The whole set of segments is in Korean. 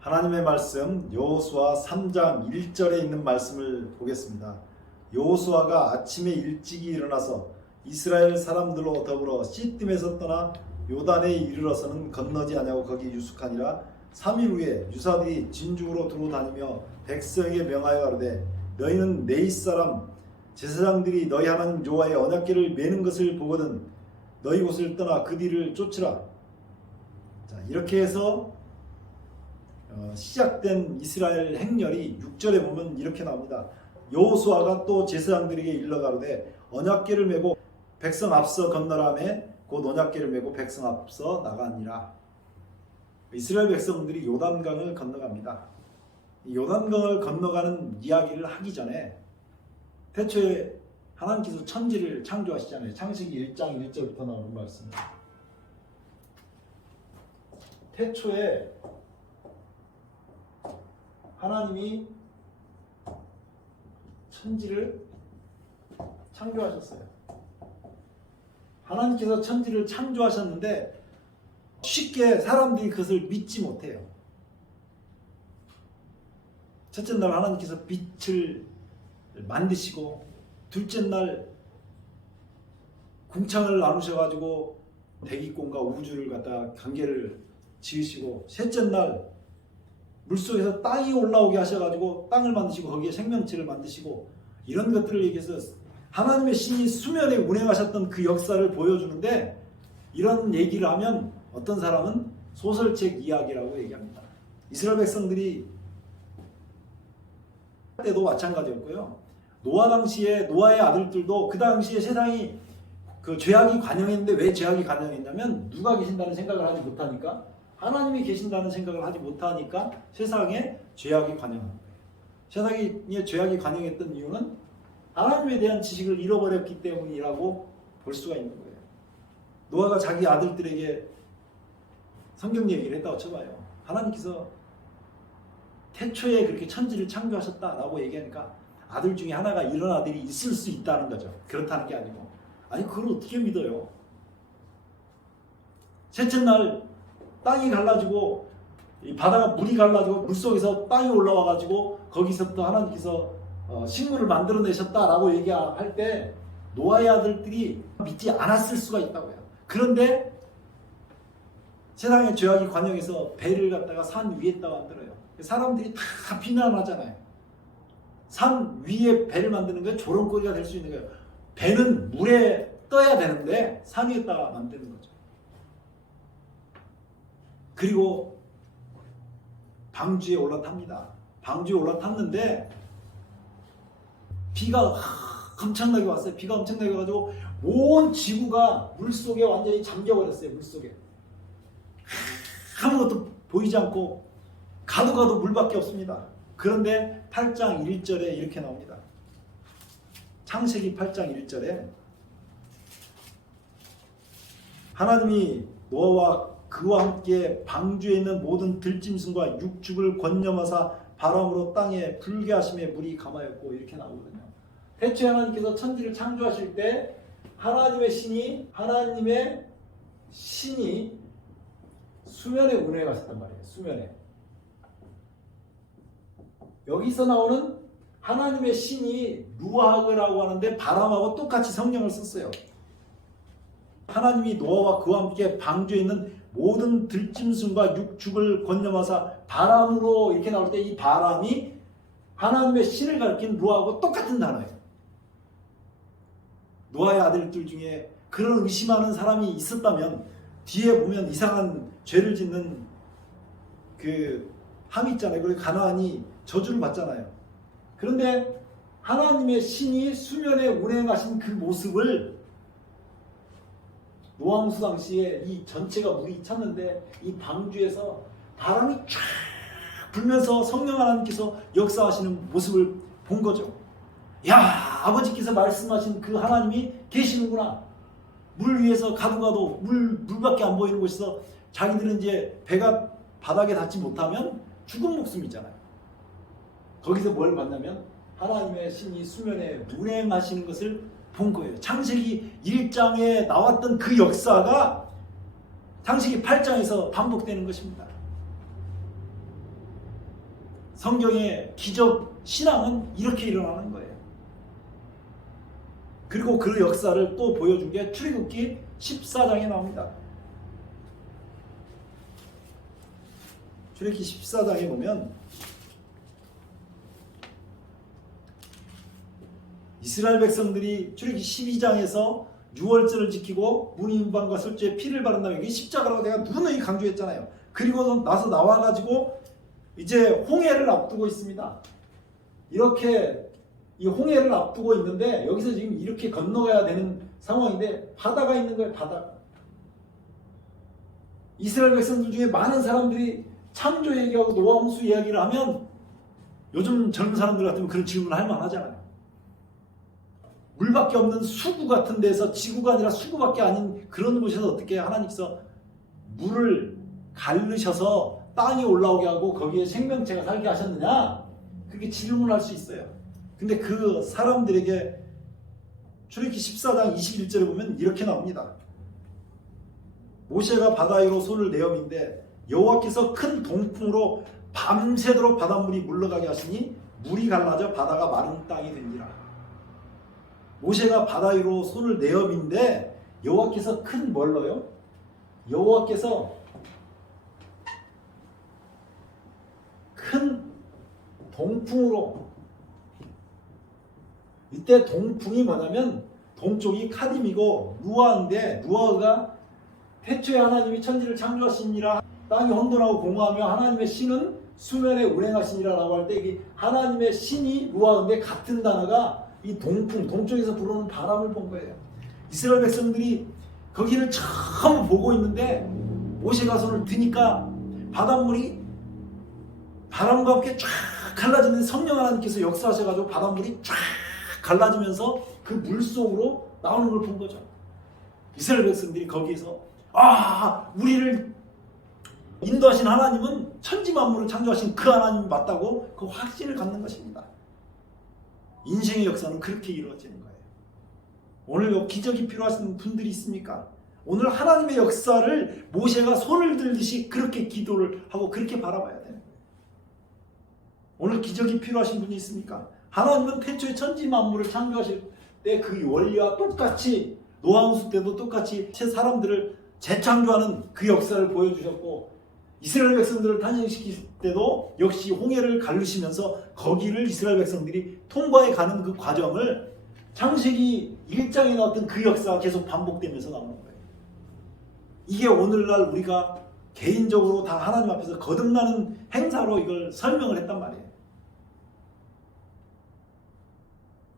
하나님의 말씀 여호수아 3장 1절에 있는 말씀을 보겠습니다. 여호수아가 아침에 일찍이 일어나서 이스라엘 사람들로 더불어 시딤에서 떠나 요단에 이르러서는 건너지 아니하고 거기 유숙하니라. 3일 후에 유사들이 진중으로 두루 다니며 백성에게 명하여 가로되 너희는 네잇 사람 제사장들이 너희 하나님 여호와의 언약궤를 메는 것을 보거든 너희 곳을 떠나 그 뒤를 쫓으라. 자, 이렇게 해서 시작된 이스라엘 행렬이 6절에 보면 이렇게 나옵니다. 여호수아가 또 제사장들에게 일러 가로되 언약궤를 메고 백성 앞서 건너라매 곧 언약궤를 메고 백성 앞서 나가니라. 이스라엘 백성들이 요단강을 건너갑니다. 요단강을 건너가는 이야기를 하기 전에 태초에 하나님께서 천지를 창조하시잖아요. 창세기 1장 1절부터 나오는 말씀을. 태초에 하나님이 천지를 창조하셨어요. 하나님께서 천지를 창조하셨는데 쉽게 사람들이 그것을 믿지 못해요. 첫째 날 하나님께서 빛을 만드시고 둘째 날 궁창을 나누셔가지고 대기권과 우주를 갖다가 관계를 지으시고 셋째 날 물속에서 땅이 올라오게 하셔가지고 땅을 만드시고 거기에 생명체를 만드시고 이런 것들을 얘기해서 하나님의 신이 수면에 운행하셨던 그 역사를 보여주는데 이런 얘기를 하면 어떤 사람은 소설책 이야기라고 얘기합니다. 이스라엘 백성들이 때도 마찬가지였고요. 노아 당시에 노아의 아들들도 그 당시에 세상이 그 죄악이 관영했는데 왜 죄악이 관영했냐면 누가 계신다는 생각을 하지 못하니까 하나님이 계신다는 생각을 하지 못하니까 세상에 죄악이 관영한 거예요. 세상에 죄악이 관영했던 이유는 하나님에 대한 지식을 잃어버렸기 때문이라고 볼 수가 있는 거예요. 노아가 자기 아들들에게 성경 얘기를 했다고 쳐봐요. 하나님께서 태초에 그렇게 천지를 창조하셨다라고 얘기하니까 아들 중에 하나가 이런 아들이 있을 수 있다는 거죠. 그렇다는 게 아니고 아니 그걸 어떻게 믿어요? 셋째 날 땅이 갈라지고 이 바다가 물이 갈라지고 물속에서 땅이 올라와가지고 거기서부터 하나님께서 식물을 만들어내셨다라고 얘기할 때 노아의 아들들이 믿지 않았을 수가 있다고요. 그런데 세상의 죄악이 관영해서 배를 갖다가 산 위에다 만들어요. 사람들이 다 비난하잖아요. 산 위에 배를 만드는 게 조롱거리가 될 수 있는 거예요. 배는 물에 떠야 되는데 산 위에다가 만드는 거죠. 그리고 방주에 올라탑니다. 방주에 올라탔는데 비가 엄청나게 왔어요. 비가 엄청나게 와가지고 온 지구가 물속에 완전히 잠겨버렸어요. 물속에 아무것도 보이지 않고 가도 물밖에 없습니다. 그런데 8장 1절에 이렇게 나옵니다. 창세기 8장 1절에 하나님이 노아와 그와 함께 방주에 있는 모든 들짐승과 육축을 권념하사 바람으로 땅에 불게 하심에 물이 감하였고 이렇게 나오거든요. 태초에 하나님께서 천지를 창조하실 때 하나님의 신이 수면에 운행하셨단 말이에요. 수면에. 여기서 나오는 하나님의 신이 루아흐라고 하는데 바람하고 똑같이 성령을 썼어요. 하나님이 노아와 그와 함께 방주에 있는 모든 들짐승과 육축을 권념하사 바람으로 이렇게 나올 때 이 바람이 하나님의 신을 가리킨 루아하고 똑같은 단어예요. 노아의 아들들 중에 그런 의심하는 사람이 있었다면 뒤에 보면 이상한 죄를 짓는 그 함 있잖아요. 그리고 가나안이 저주를 받잖아요. 그런데 하나님의 신이 수면에 운행하신 그 모습을 노아홍수 당시에 이 전체가 물이 찼는데 이 방주에서 바람이 쫙 불면서 성령 하나님께서 역사하시는 모습을 본 거죠. 야, 아버지께서 말씀하신 그 하나님이 계시는구나. 물 위에서 가도 물밖에 안 보이는 곳에서 자기들은 이제 배가 바닥에 닿지 못하면 죽은 목숨이잖아요. 거기서 뭘 봤냐면 하나님의 신이 수면에 운행하시는 것을 본 거예요. 창세기 1장에 나왔던 그 역사가 창세기 8장에서 반복되는 것입니다. 성경의 기적 신앙은 이렇게 일어나는 거예요. 그리고 그 역사를 또 보여준 게 출애굽기 14장에 나옵니다. 출애굽기 14장에 보면 이스라엘 백성들이 출애굽기 12장에서 유월절을 지키고 문인방과 술주에 피를 바른 다음에 이게 십자가라고 내가 누누이 강조했잖아요. 그리고 나서 나와가지고 이제 홍해를 앞두고 있습니다. 이렇게 이 홍해를 앞두고 있는데 여기서 지금 이렇게 건너가야 되는 상황인데 바다가 있는 거예요. 바다가. 이스라엘 백성들 중에 많은 사람들이 창조 얘기하고 노아 홍수 이야기를 하면 요즘 젊은 사람들 같으면 그런 질문을 할 만하잖아요. 물밖에 없는 수구 같은 데서, 지구가 아니라 수구밖에 아닌 그런 곳에서 어떻게 하나님께서 물을 가르셔서 땅이 올라오게 하고 거기에 생명체가 살게 하셨느냐? 그렇게 질문할 수 있어요. 근데 그 사람들에게 출애굽기 14장 21절에 보면 이렇게 나옵니다. 모세가 바다 위로 손을 내어민데 여호와께서 큰 동풍으로 밤새도록 바닷물이 물러가게 하시니 물이 갈라져 바다가 마른 땅이 된지라. 모세가 바다 위로 손을 내어민데 여호와께서 큰 뭘로요? 여호와께서 큰 동풍으로, 이때 동풍이 뭐냐면 동쪽이 카딤이고 루아인데, 루아가 태초에 하나님이 천지를 창조하시니라 땅이 혼돈하고 공허하며 하나님의 신은 수면에 운행하시니라 라고 할 때 이 하나님의 신이 루아인데 같은 단어가 이 동풍, 동쪽에서 불어오는 바람을 본 거예요. 이스라엘 백성들이 거기를 처음 보고 있는데 모세가 손을 드니까 바닷물이 바람과 함께 쫙 갈라지는 성령 하나님께서 역사하셔가지고 바닷물이 쫙 갈라지면서 그 물속으로 나오는 걸 본 거죠. 이스라엘 백성들이 거기에서 우리를 인도하신 하나님은 천지 만물을 창조하신 그 하나님이 맞다고 그 확신을 갖는 것입니다. 인생의 역사는 그렇게 이루어지는 거예요. 오늘 기적이 필요하신 분들이 있습니까? 오늘 하나님의 역사를 모세가 손을 들듯이 그렇게 기도를 하고 그렇게 바라봐야 돼요. 오늘 기적이 필요하신 분이 있습니까? 하나님은 태초에 천지 만물을 창조하실 때 그 원리와 똑같이 노아홍수 때도 똑같이 사람들을 재창조하는 그 역사를 보여주셨고, 이스라엘 백성들을 탄생시킬 때도 역시 홍해를 가르시면서 거기를 이스라엘 백성들이 통과해 가는 그 과정을 창세기 1장에 나왔던 그 역사가 계속 반복되면서 나오는 거예요. 이게 오늘날 우리가 개인적으로 다 하나님 앞에서 거듭나는 행사로 이걸 설명을 했단 말이에요.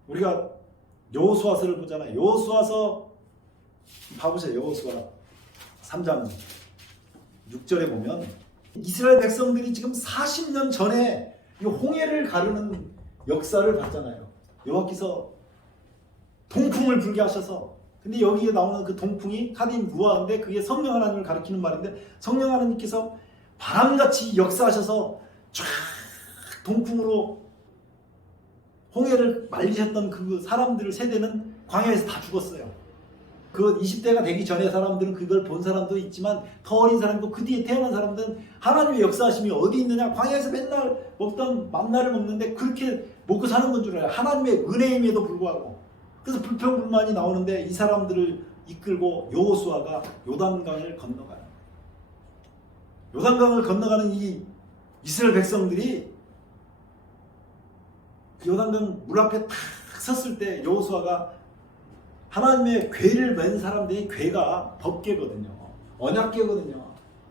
우리가 여호수아서를 보잖아요. 여호수아서 봐보세요. 여호수아 3장 6절에 보면 이스라엘 백성들이 지금 40년 전에 이 홍해를 가르는 역사를 봤잖아요. 여호와께서 동풍을 불게 하셔서, 근데 여기에 나오는 그 동풍이 카딘 루아인데 그게 성령 하나님을 가리키는 말인데, 성령 하나님께서 바람같이 역사하셔서 쫙 동풍으로 홍해를 말리셨던 그 사람들 세대는 광야에서 다 죽었어요. 그 20대가 되기 전에 사람들은 그걸 본 사람도 있지만 더 어린 사람도, 그 뒤에 태어난 사람들은 하나님의 역사하심이 어디 있느냐, 광야에서 맨날 먹던 만나를 먹는데 그렇게 먹고 사는 건 줄 알아요. 하나님의 은혜임에도 불구하고. 그래서 불평불만이 나오는데 이 사람들을 이끌고 여호수아가 요단강을 건너가요. 요단강을 건너가는 이 이스라엘 백성들이 요단강 물 앞에 탁 섰을 때 여호수아가 하나님의 궤를 맨 사람들이, 궤가 법궤거든요. 언약궤거든요.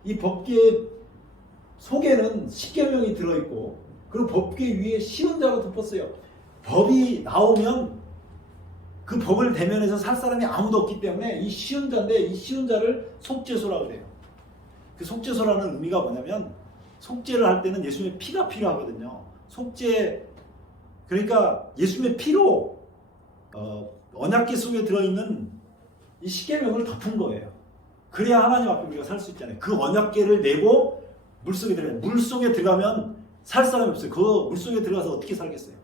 이 법궤 속에는 십계명이 들어있고, 그리고 법궤 위에 시온자가 덮었어요. 법이 나오면 그 법을 대면해서 살 사람이 아무도 없기 때문에 이 시온자인데, 이 시온자를 속죄소라고 그래요. 그 속죄소라는 의미가 뭐냐면, 속죄를 할 때는 예수님의 피가 필요하거든요. 속죄, 그러니까 예수님의 피로 언약궤 속에 들어있는 이 십계명을 덮은 거예요. 그래야 하나님 앞에 우리가 살 수 있잖아요. 그 언약궤를 메고 물속에 들어가요. 물속에 들어가면 살 사람이 없어요. 그 물속에 들어가서 어떻게 살겠어요?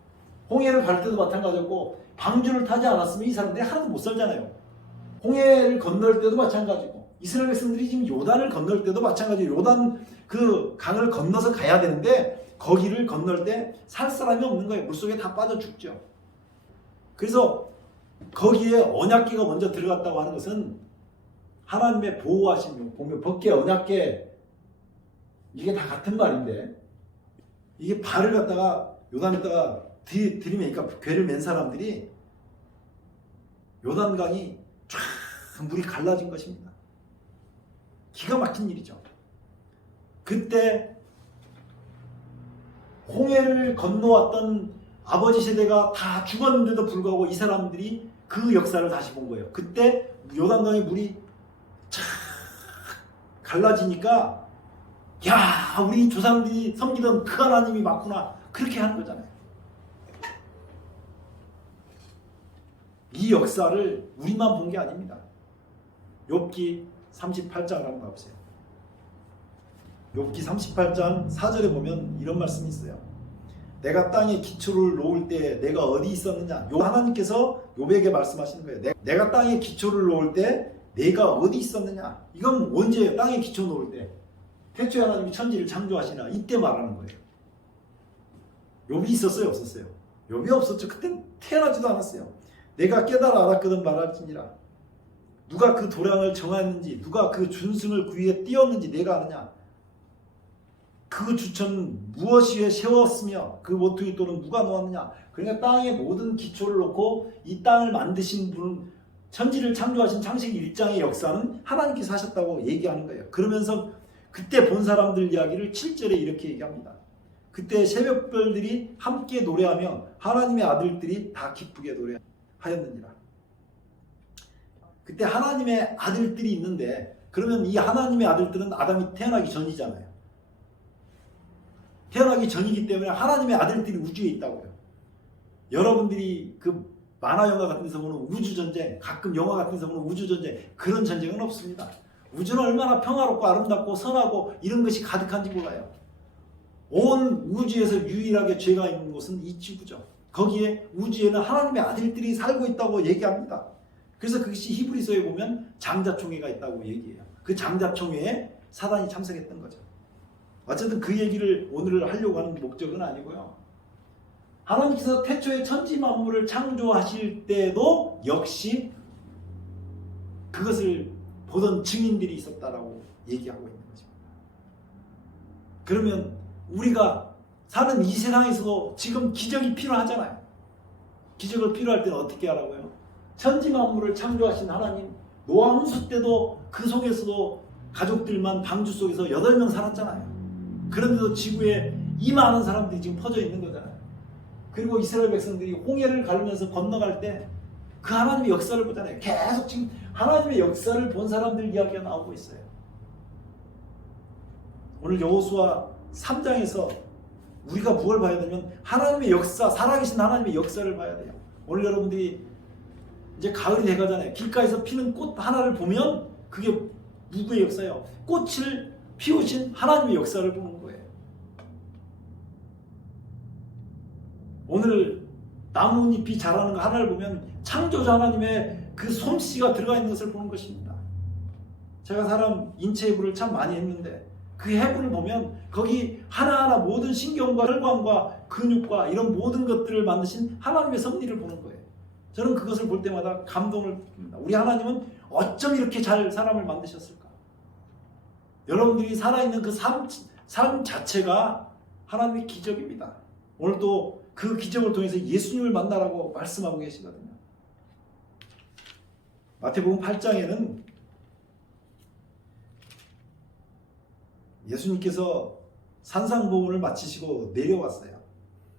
홍해를 갈 때도 마찬가지였고, 방주를 타지 않았으면 이 사람들이 하나도 못 살잖아요. 홍해를 건널 때도 마찬가지고, 이스라엘 백성들이 지금 요단을 건널 때도 마찬가지예요. 요단 그 강을 건너서 가야 되는데 거기를 건널 때 살 사람이 없는 거예요. 물속에 다 빠져 죽죠. 그래서 거기에 언약궤가 먼저 들어갔다고 하는 것은 하나님의 보호하심, 보면 법궤, 언약궤 이게 다 같은 말인데 이게 발을 갖다가 요단에다가 들이면 그러니까 궤를 맨 사람들이 요단강이 쫙 물이 갈라진 것입니다. 기가 막힌 일이죠. 그때 홍해를 건너왔던 아버지 세대가 다 죽었는데도 불구하고 이 사람들이 그 역사를 다시 본 거예요. 그때 요단강의 물이 쫙 갈라지니까 야, 우리 조상들이 섬기던 그 하나님이 맞구나. 그렇게 하는 거잖아요. 이 역사를 우리만 본 게 아닙니다. 욥기 38장을 한번 봐보세요. 욥기 38장 4절에 보면 이런 말씀이 있어요. 내가 땅에 기초를 놓을 때 내가 어디 있었느냐. 하나님께서 욥에게 말씀하시는 거예요. 내가 땅에 기초를 놓을 때 내가 어디 있었느냐. 이건 언제예요? 땅에 기초 놓을 때. 태초에 하나님이 천지를 창조하시나 이때 말하는 거예요. 욥이 있었어요? 없었어요? 욥이 없었죠. 그땐 태어나지도 않았어요. 내가 깨달아 알았거든 말할지니라. 누가 그 도량을 정하였는지, 누가 그 준승을 그 위에 띄웠는지 내가 아느냐. 그 주천은 무엇이 위에 세웠으며 그 모퉁이 돌은 누가 놓았느냐. 그러니까 땅의 모든 기초를 놓고 이 땅을 만드신 분은, 천지를 창조하신 창세기 1장의 역사는 하나님께서 하셨다고 얘기하는 거예요. 그러면서 그때 본 사람들 이야기를 7절에 이렇게 얘기합니다. 그때 새벽별들이 함께 노래하며 하나님의 아들들이 다 기쁘게 노래하였느니라. 그때 하나님의 아들들이 있는데, 그러면 이 하나님의 아들들은 아담이 태어나기 전이잖아요. 태어나기 전이기 때문에 하나님의 아들들이 우주에 있다고요. 여러분들이 그 만화 영화 같은 데서 보는 우주전쟁, 가끔 영화 같은 데서 보는 우주전쟁, 그런 전쟁은 없습니다. 우주는 얼마나 평화롭고 아름답고 선하고 이런 것이 가득한지 몰라요. 온 우주에서 유일하게 죄가 있는 곳은 이 지구죠. 거기에 우주에는 하나님의 아들들이 살고 있다고 얘기합니다. 그래서 그것이 히브리서에 보면 장자총회가 있다고 얘기해요. 그 장자총회에 사단이 참석했던 거죠. 어쨌든 그 얘기를 오늘 하려고 하는 목적은 아니고요. 하나님께서 태초에 천지 만물을 창조하실 때도 역시 그것을 보던 증인들이 있었다라고 얘기하고 있는 것입니다. 그러면 우리가 사는 이 세상에서도 지금 기적이 필요하잖아요. 기적을 필요할 때는 어떻게 하라고요? 천지 만물을 창조하신 하나님, 노아 홍수 때도 그 속에서도 가족들만 방주 속에서 8명 살았잖아요. 그런데도 지구에 이 많은 사람들이 지금 퍼져 있는 거잖아요. 그리고 이스라엘 백성들이 홍해를 가르면서 건너갈 때 그 하나님의 역사를 보잖아요. 계속 지금 하나님의 역사를 본 사람들 이야기가 나오고 있어요. 오늘 여호수아 3장에서 우리가 무엇을 봐야 되냐면 하나님의 역사, 살아계신 하나님의 역사를 봐야 돼요. 오늘 여러분들이 이제 가을이 돼가잖아요. 길가에서 피는 꽃 하나를 보면 그게 누구의 역사예요? 꽃을 피우신 하나님의 역사를 보는 거예요. 오늘 나뭇잎이 자라는 거 하나를 보면 창조자 하나님의 그 솜씨가 들어가 있는 것을 보는 것입니다. 제가 사람 인체 해부를 참 많이 했는데 그 해부를 보면 거기 하나하나 모든 신경과 혈관과 근육과 이런 모든 것들을 만드신 하나님의 섭리를 보는 거예요. 저는 그것을 볼 때마다 감동을 듭니다. 우리 하나님은 어쩜 이렇게 잘 사람을 만드셨을까? 여러분들이 살아있는 그 삶 자체가 하나님의 기적입니다. 오늘도 그 기적을 통해서 예수님을 만나라고 말씀하고 계시거든요. 마태복음 8장에는 예수님께서 산상보훈을 마치시고 내려왔어요.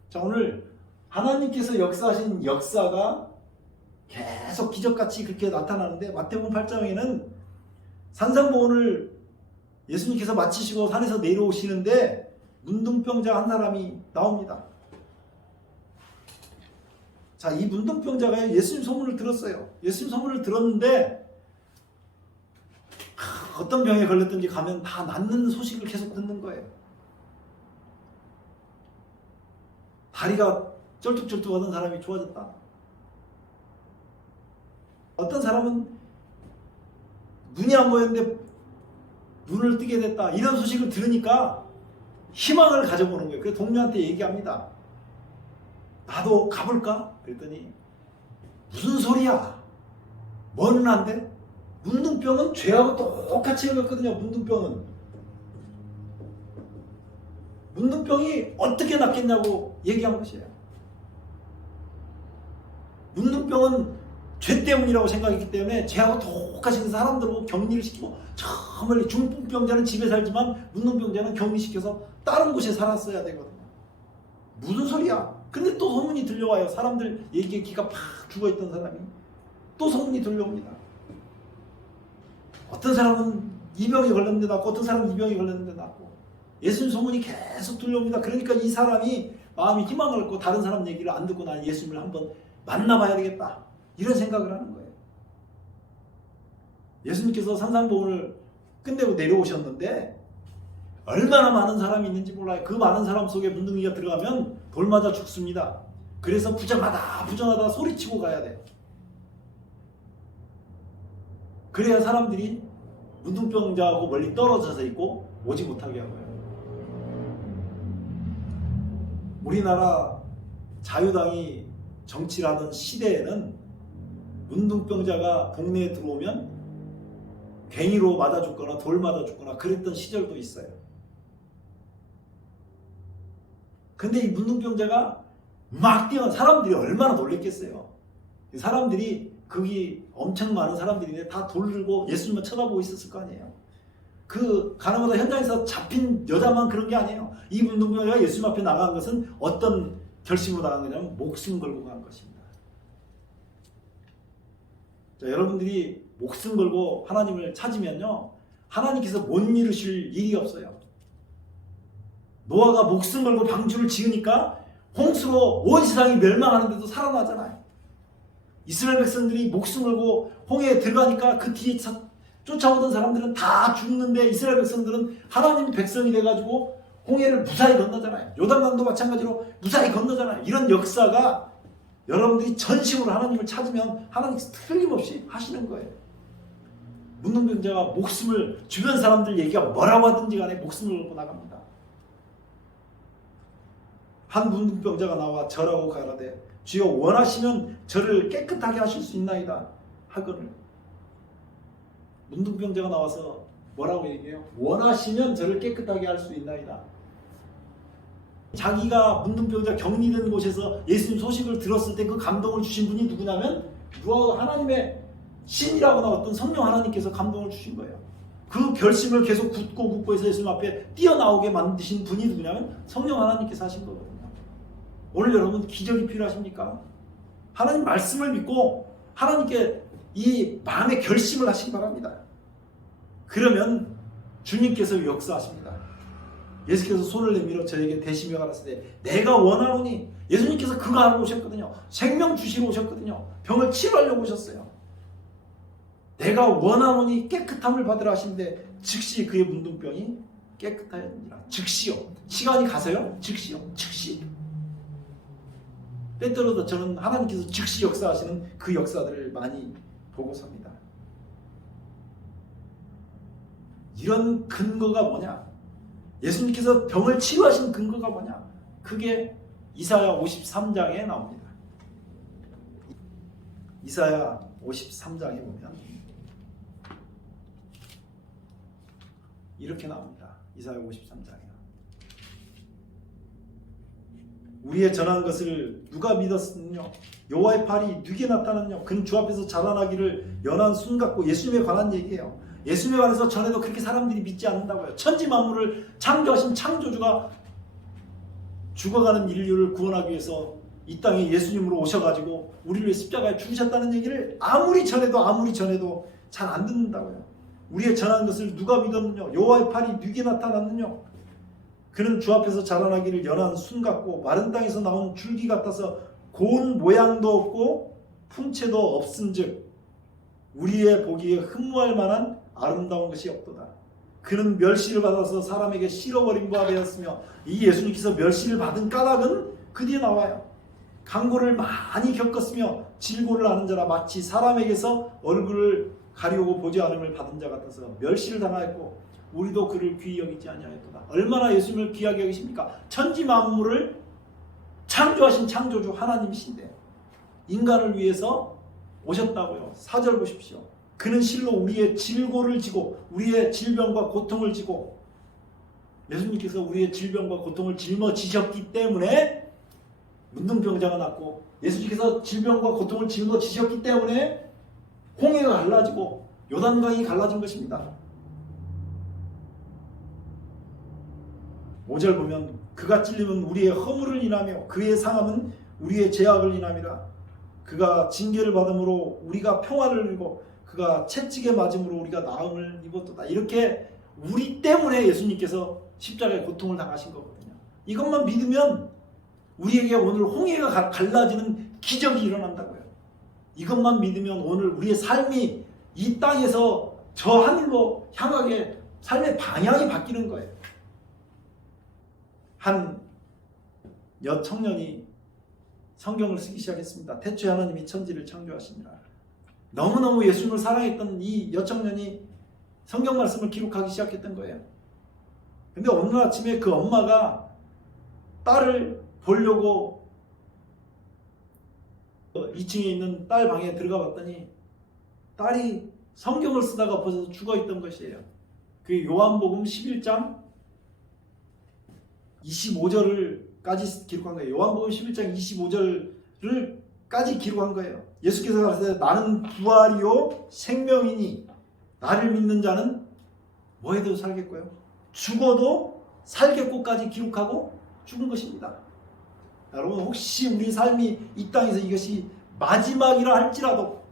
자, 오늘 하나님께서 역사하신 역사가 계속 기적같이 그렇게 나타나는데 마태복음 8장에는 산상보훈을 예수님께서 마치시고 산에서 내려오시는데 문둥병자 한 사람이 나옵니다. 자, 이 문둥병자가 예수님 소문을 들었어요. 예수님 소문을 들었는데 어떤 병에 걸렸든지 가면 다 낫는 소식을 계속 듣는 거예요. 다리가 쩔뚝쩔뚝하던 사람이 좋아졌다. 어떤 사람은 눈이 안 보였는데 눈을 뜨게 됐다. 이런 소식을 들으니까 희망을 가져보는 거예요. 그래서 동료한테 얘기합니다. 나도 가볼까? 그랬더니 무슨 소리야? 뭐는 안 돼? 문둥병은 죄하고 똑같이 생겼거든요. 문둥병이 어떻게 낫겠냐고 얘기한 것이에요. 문둥병은 죄 때문이라고 생각했기 때문에 죄하고 똑같이 사람들하고 격리를 시키고 저 멀리 중풍병자는 집에 살지만 문둥병자는 격리시켜서 다른 곳에 살았어야 되거든요. 무슨 소리야? 근데 또 소문이 들려와요. 사람들 얘기에 기가 팍 죽어있던 사람이 또 소문이 들려옵니다. 어떤 사람은 이 병이 걸렸는데 낫고 어떤 사람은 이 병이 걸렸는데 낫고 예수님 소문이 계속 들려옵니다. 그러니까 이 사람이 마음이 희망을 얻고 다른 사람 얘기를 안 듣고 난 예수님을 한번 만나봐야 되겠다. 이런 생각을 하는 거예요. 예수님께서 산상보훈을 끝내고 내려오셨는데 얼마나 많은 사람이 있는지 몰라요. 그 많은 사람 속에 문둥이가 들어가면 돌 맞아 죽습니다. 그래서 부정하다 소리치고 가야 돼요. 그래야 사람들이 문둥병자하고 멀리 떨어져서 있고 오지 못하게 하고요. 우리나라 자유당이 정치를 하던 시대에는 문둥병자가 동네에 들어오면 괭이로 맞아 죽거나 돌 맞아 죽거나 그랬던 시절도 있어요. 근데 이 문둥병자가 막 뛰어난 사람들이 얼마나 놀랬겠어요. 사람들이 거기 엄청 많은 사람들인데 다 돌 들고 예수님만 쳐다보고 있었을 거 아니에요. 그 가나보다 현장에서 잡힌 여자만 그런 게 아니에요. 이 문둥병자가 예수님 앞에 나간 것은 어떤 결심으로 나간 거냐면 목숨 걸고 간 것입니다. 자, 여러분들이 목숨 걸고 하나님을 찾으면요, 하나님께서 못 이루실 일이 없어요. 노아가 목숨 걸고 방주를 지으니까 홍수로 온 세상이 멸망하는데도 살아나잖아요. 이스라엘 백성들이 목숨 걸고 홍해에 들어가니까 그 뒤에 쫓아오던 사람들은 다 죽는데 이스라엘 백성들은 하나님의 백성이 돼가지고 홍해를 무사히 건너잖아요. 요단강도 마찬가지로 무사히 건너잖아요. 이런 역사가 여러분들이 전심으로 하나님을 찾으면 하나님께서 틀림없이 하시는 거예요. 문둥병자가 목숨을 주변 사람들 얘기가 뭐라고 하든지 간에 목숨을 걸고 나갑니다. 한 문둥병자가 나와 절하고 가라되 주여 원하시면 저를 깨끗하게 하실 수 있나이다 하거늘. 문둥병자가 나와서 뭐라고 얘기해요? 원하시면 저를 깨끗하게 할 수 있나이다. 자기가 문둥병자 격리된 곳에서 예수님 소식을 들었을 때 그 감동을 주신 분이 누구냐면 누가 하나님의 신이라고 나왔던 성령 하나님께서 감동을 주신 거예요. 그 결심을 계속 굳고 해서 예수님 앞에 뛰어나오게 만드신 분이 누구냐면 성령 하나님께서 하신 거거든요. 오늘 여러분 기적이 필요하십니까? 하나님 말씀을 믿고 하나님께 이 마음의 결심을 하시기 바랍니다. 그러면 주님께서 역사하십니다. 예수께서 손을 내밀어 저에게 대시며 가라사대 내가 원하노니, 예수님께서 그거 하러 오셨거든요. 생명 주시러 오셨거든요. 병을 치료하려고 오셨어요. 내가 원하노니 깨끗함을 받으라 하시는데 즉시 그의 문둥병이 깨끗하였느니라. 즉시요. 시간이 가서요? 즉시요. 즉시. 때때로도 저는 하나님께서 즉시 역사하시는 그 역사들을 많이 보고 삽니다. 이런 근거가 뭐냐? 예수님께서 병을 치유하신 근거가 뭐냐? 그게 이사야 53장에 나옵니다. 이사야 53장에 보면 이렇게 나옵니다. 이사야 53장에 우리의 전한 것을 누가 믿었느냐? 여호와의 팔이 누게 나타났냐? 그는 주 앞에서 자라나기를 연한 순 같고, 예수님에 관한 얘기예요. 예수님에 관해서 전에도 그렇게 사람들이 믿지 않는다고요. 천지 만물을 창조하신 창조주가 죽어가는 인류를 구원하기 위해서 이 땅에 예수님으로 오셔가지고 우리를 위해 십자가에 죽으셨다는 얘기를 아무리 전해도 잘 안 듣는다고요. 우리의 전한 것을 누가 믿었느냐? 여호와의 팔이 누게 나타났느냐? 그는 주 앞에서 자라나기를 연한 순 같고 마른 땅에서 나온 줄기 같아서 고운 모양도 없고 풍채도 없은즉 우리의 보기에 흠모할 만한 아름다운 것이 없도다. 그는 멸시를 받아서 사람에게 실어버린 바 되었으며, 이 예수님께서 멸시를 받은 까닭은 그 뒤에 나와요. 강고를 많이 겪었으며 질고를 아는 자라 마치 사람에게서 얼굴을 가리우고 보지 않음을 받은 자 같아서 멸시를 당하였고 우리도 그를 귀히 여기지 아니하였도다. 얼마나 예수님을 귀하게 여기십니까? 천지 만물을 창조하신 창조주 하나님이신데 인간을 위해서 오셨다고요. 4절 보십시오. 그는 실로 우리의 질고를 지고 우리의 질병과 고통을 지고, 예수님께서 우리의 질병과 고통을 짊어지셨기 때문에 문둥병자가 났고, 예수님께서 질병과 고통을 짊어지셨기 때문에 홍해가 갈라지고 요단강이 갈라진 것입니다. 5절 보면 그가 찔림은 우리의 허물을 인하며 그의 상함은 우리의 죄악을 인함이라. 그가 징계를 받음으로 우리가 평화를 누리고 그가 채찍에 맞음으로 우리가 나음을 입었도다. 이렇게 우리 때문에 예수님께서 십자가의 고통을 당하신 거거든요. 이것만 믿으면 우리에게 오늘 홍해가 갈라지는 기적이 일어난다고요. 이것만 믿으면 오늘 우리의 삶이 이 땅에서 저 하늘로 향하게 삶의 방향이 바뀌는 거예요. 한 여청년이 성경을 쓰기 시작했습니다. 태초에 하나님이 천지를 창조하시니라. 너무너무 예수님을 사랑했던 이 여청년이 성경 말씀을 기록하기 시작했던 거예요. 근데 어느 아침에 그 엄마가 딸을 보려고 2층에 있는 딸 방에 들어가 봤더니 딸이 성경을 쓰다가 엎어져서 죽어있던 것이에요. 그게 요한복음 11장 25절까지 기록한 거예요. 요한복음 11장 25절을 까지 기록한 거예요. 예수께서 가르치되 나는 부활이요 생명이니 나를 믿는 자는 뭐해도 살겠고요 죽어도 살겠고까지 기록하고 죽은 것입니다. 여러분, 혹시 우리 삶이 이 땅에서 이것이 마지막이라 할지라도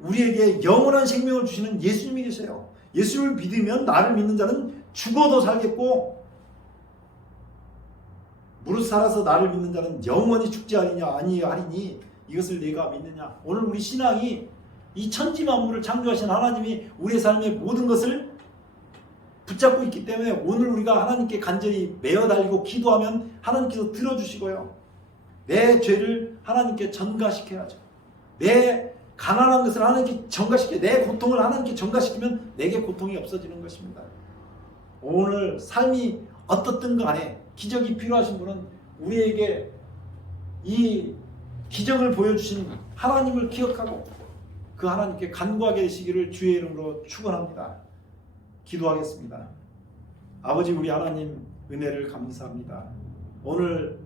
우리에게 영원한 생명을 주시는 예수님이 계세요. 예수를 믿으면 나를 믿는 자는 죽어도 살겠고 무릇 살아서 나를 믿는 자는 영원히 죽지 아니하리니 이것을 내가 믿느냐. 오늘 우리 신앙이 이 천지 만물을 창조하신 하나님이 우리의 삶의 모든 것을 붙잡고 있기 때문에 오늘 우리가 하나님께 간절히 매어 달리고 기도하면 하나님께서 들어주시고요. 내 죄를 하나님께 전가시켜야죠. 내 가난한 것을 하나님께 전가시켜, 내 고통을 하나님께 전가시키면 내게 고통이 없어지는 것입니다. 오늘 삶이 어떻든 간에 기적이 필요하신 분은 우리에게 이 기적을 보여주신 하나님을 기억하고 그 하나님께 간구하게 되시기를 주의 이름으로 축원합니다. 기도하겠습니다. 아버지, 우리 하나님 은혜를 감사합니다. 오늘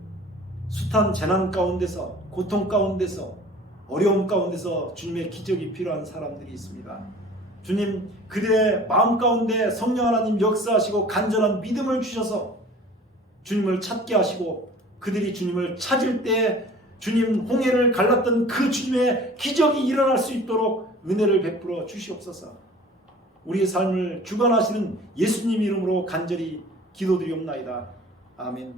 숱한 재난 가운데서, 고통 가운데서, 어려움 가운데서 주님의 기적이 필요한 사람들이 있습니다. 주님, 그들의 마음 가운데 성령 하나님 역사하시고 간절한 믿음을 주셔서 주님을 찾게 하시고 그들이 주님을 찾을 때 주님 홍해를 갈랐던 그 주님의 기적이 일어날 수 있도록 은혜를 베풀어 주시옵소서. 우리의 삶을 주관하시는 예수님 이름으로 간절히 기도드리옵나이다. 아멘.